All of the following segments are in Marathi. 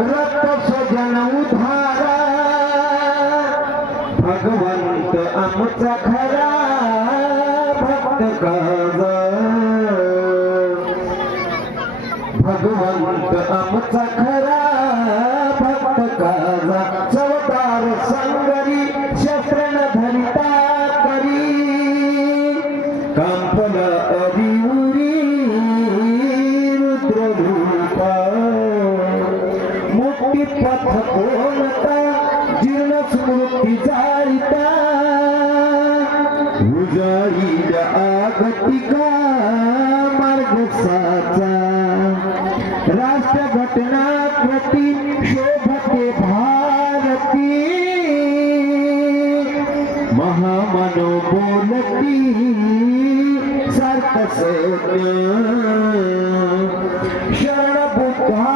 रक्त स्वजन उधारा भगवंत आमचा खरा भक्त काजा भगवंत आमचा खरा भक्त काजा चवदार संगरी शस्त्र न धरिता करी कंपन अरिउरी रुद्ररूपा मुक्ती पथ कोणता जीर्ण स्मृती जाळिता उजाईल आगतिका मार्ग साचा राष्ट्र घटना कृती शोभते भारती महामनो बोलती सार्थ सैन्य शरण बुद्धा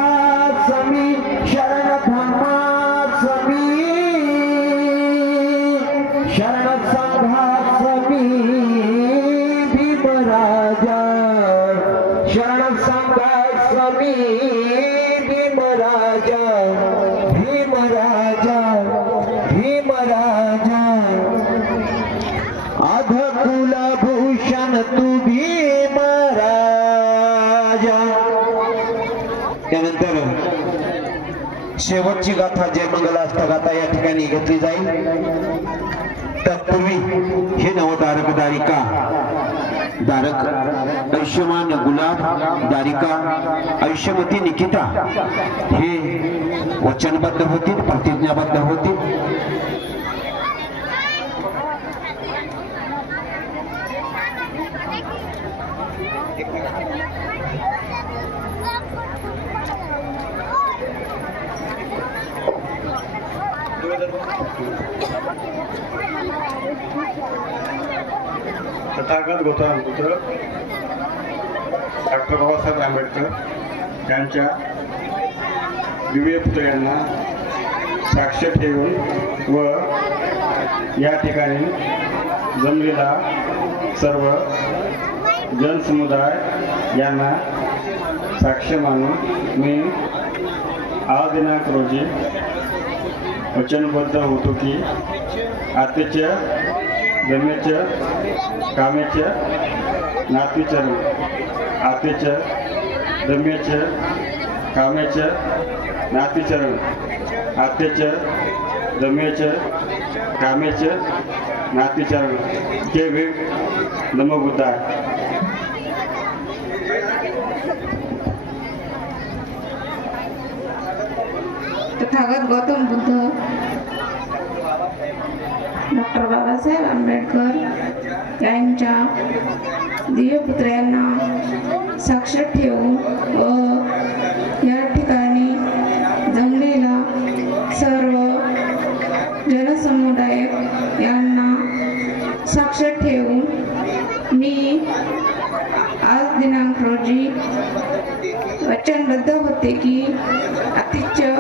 समी शरण धम्मा समी शरण संघा समी भीमराजा शरण संघा समी भीमराजा भीमराजा भीमराजा अधकुल भूषण तू भीमराजा. त्यानंतर शेवटची गाथा जय मंगलाष्टक गाथा या ठिकाणी घेतली जाईल. तत्पूर्वी हे नवतारक दारिका दारक आयुष्यमान गुलाब दारिका आयुष्यवती निकिता हे वचनबद्ध होतील प्रतिज्ञाबद्ध होतील. तथागत गौतम पुत्र डॉक्टर बाबासाहेब आंबेडकर यांच्या दिव्य पुतळ्यांना साक्ष ठेवून व या ठिकाणी जमलेला सर्व जनसमुदाय यांना साक्ष मानून मी आज दिनांक रोजी वचनबद्ध होतो की आत्तेच्या जमेच्या कामेच्या नातीच्या आत्तेच्या जमेच्या कामेच्या नातीचरण आत्तेच्या जमेच्या कामेच्या नातीचरण के वे नमो बुद्धाय. तथागत गौतम बुद्ध डॉक्टर बाबासाहेब आंबेडकर यांच्या दिव्यपुत्र्यांना साक्ष ठेवून व या ठिकाणी जमलेला सर्व जनसमुदाय यांना साक्ष ठेवून मी आज दिनांक रोजी वचनबद्ध होते की अतिच्य